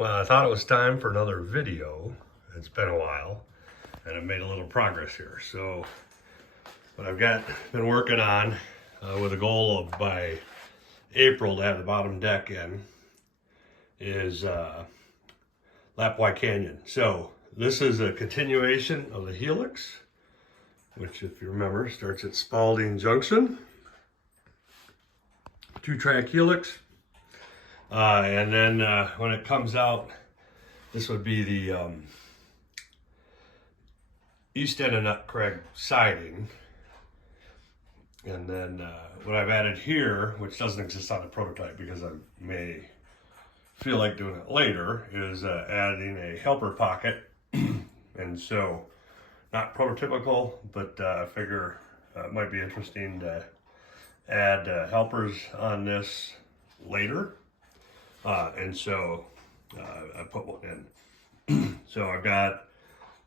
Well, I thought it was time for another video. It's been a while, and I've made a little progress here. So, what I've been working on with a goal of by April to have the bottom deck in is Lapwai Canyon. So, this is a continuation of the helix, which, if you remember, starts at Spalding Junction. 2-track helix. And then when it comes out, this would be the east end of Nut Crag siding. And then what I've added here, which doesn't exist on the prototype because I may feel like doing it later, is adding a helper pocket. And so, not prototypical, but I figure it might be interesting to add helpers on this later. And so I put one in. So I've got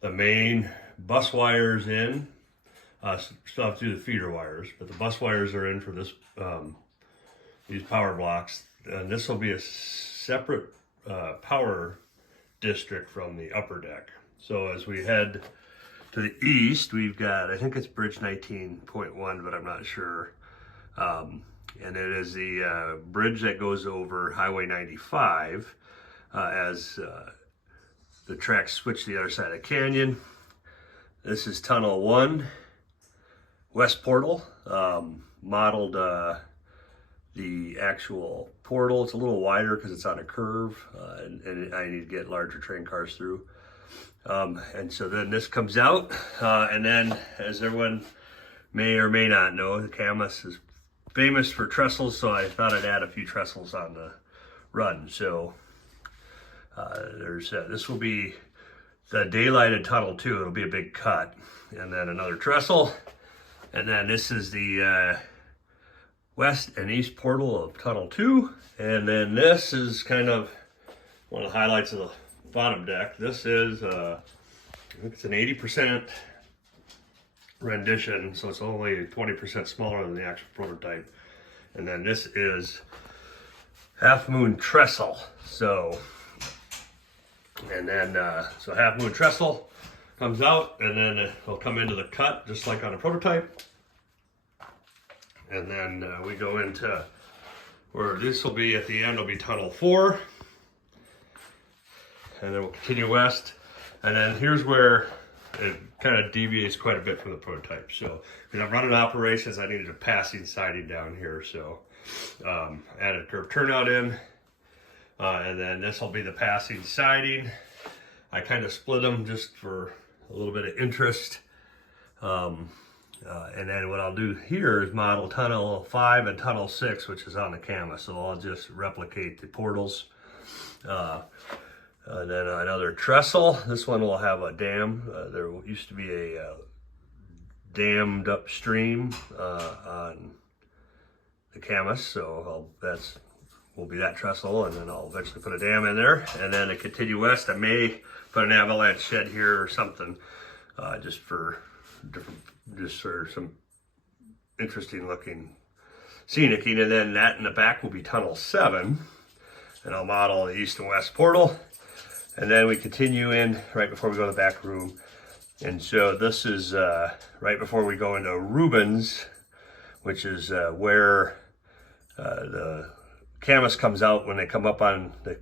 the main bus wires in. Still have to do the feeder wires, but the bus wires are in for this these power blocks. And this will be a separate power district from the upper deck. So as we head to the east, we've got, I think it's bridge 19.1, but I'm not sure. And it is the bridge that goes over Highway 95 as the tracks switch to the other side of the canyon. This is Tunnel 1, West Portal. Modeled the actual portal. It's a little wider because it's on a curve, and I need to get larger train cars through. And so then this comes out, and then, as everyone may or may not know, the Camas is famous for trestles, so I thought I'd add a few trestles on the run. So this will be the daylighted tunnel 2. It'll be a big cut, and then another trestle, and then this is the west and east portal of tunnel 2, and then this is kind of one of the highlights of the bottom deck. This is I think it's an 80% rendition, so it's only 20% smaller than the actual prototype. And then this is Half Moon Trestle. So, and then so Half Moon Trestle comes out, and then it'll come into the cut just like on a prototype. And then we go into where this will be at the end. Will be Tunnel 4, and then we'll continue west. And then here's where it kind of deviates quite a bit from the prototype. So, because I'm running operations, I needed a passing siding down here. So, added curved turnout in, and then this will be the passing siding. I kind of split them just for a little bit of interest. And then what I'll do here is model Tunnel 5 and Tunnel 6, which is on the Camas. So I'll just replicate the portals. And then another trestle. This one will have a dam. There used to be a dammed upstream on the Camas, so will be that trestle, and then I'll eventually put a dam in there. And then to continue west, I may put an avalanche shed here or something, just for some interesting looking scenicking. And then that in the back will be Tunnel 7, and I'll model the east and west portal. And then we continue in right before we go to the back room. And so this is right before we go into Rubens, which is where the Camas comes out when they come up on the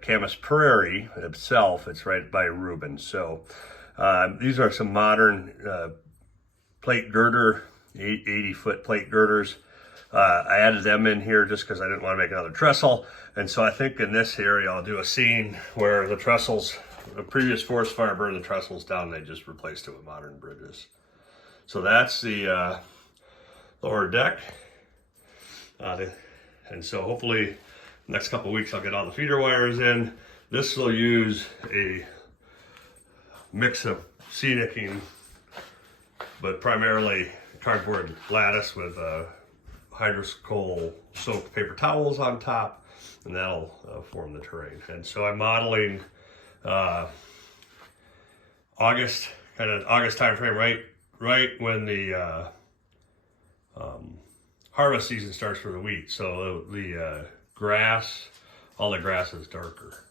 Camas Prairie itself. It's right by Rubens. So these are some modern plate girder, 80-foot plate girders. I added them in here just because I didn't want to make another trestle. And so I think in this area I'll do a scene where the trestles, the previous forest fire burned the trestles down, and they just replaced it with modern bridges. So that's the lower deck. And so hopefully the next couple of weeks I'll get all the feeder wires in. This will use a mix of scenicking, but primarily cardboard lattice with hydroscoal soaked paper towels on top, and that'll form the terrain. And so I'm modeling August time frame, right when the harvest season starts for the wheat. So the grass, all the grass is darker.